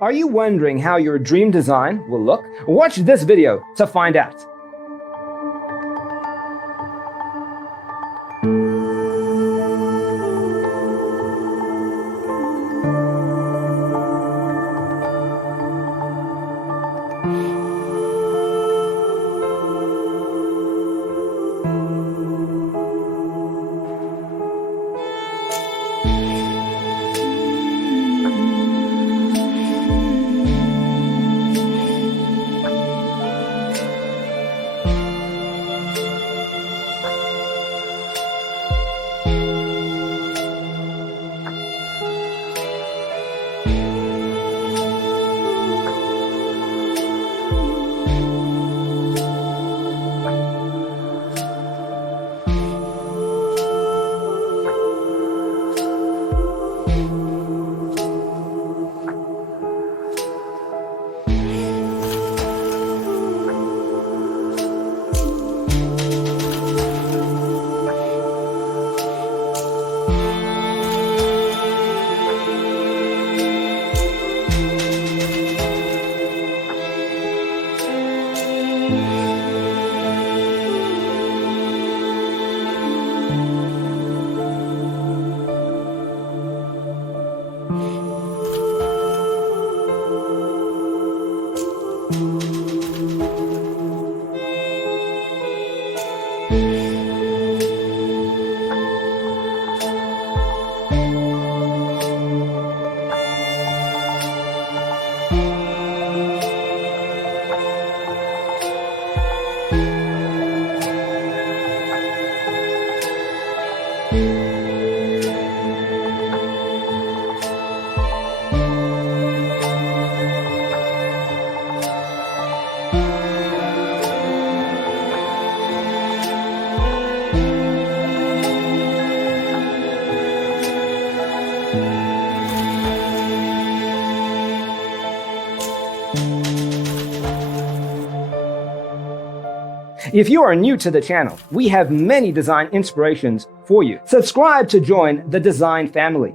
Are you wondering how your dream design will look? Watch this video to find out. If you are new to the channel, we have many design inspirations for you. Subscribe to join the design family.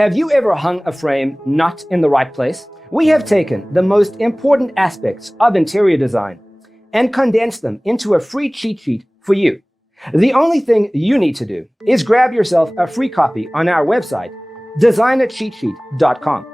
Have you ever hung a frame not in the right place? We have taken the most important aspects of interior design and condensed them into a free cheat sheet for you. The only thing you need to do is grab yourself a free copy on our website, designercheatsheet.com.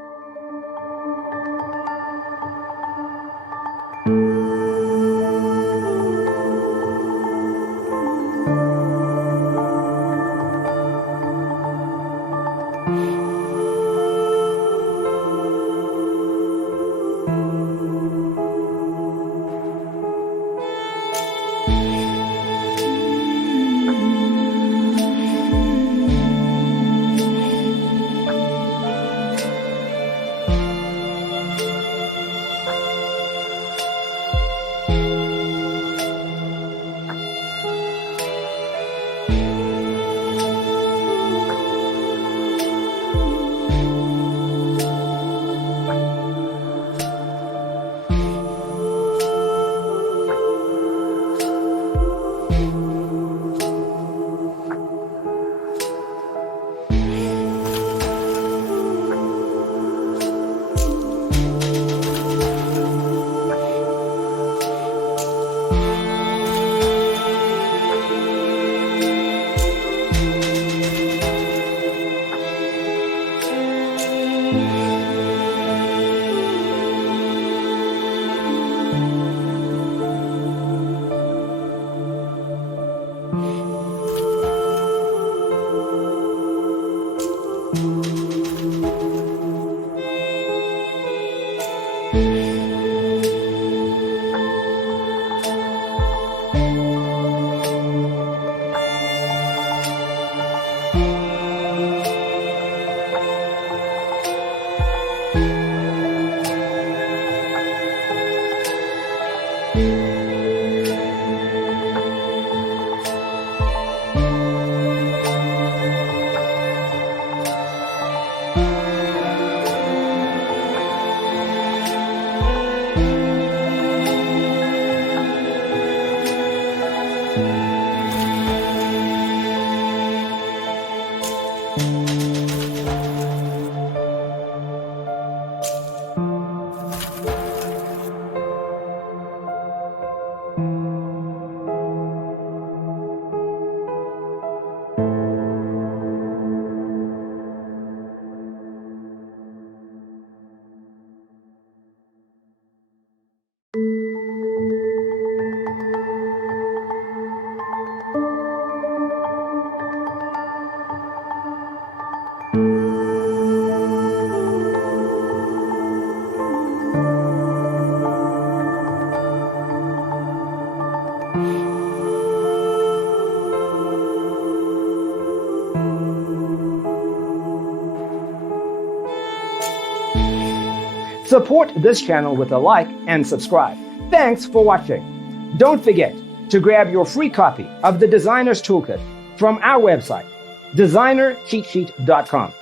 Support this channel with a like and subscribe. Thanks for watching. Don't forget to grab your free copy of the Designer's Toolkit from our website, designercheatsheet.com.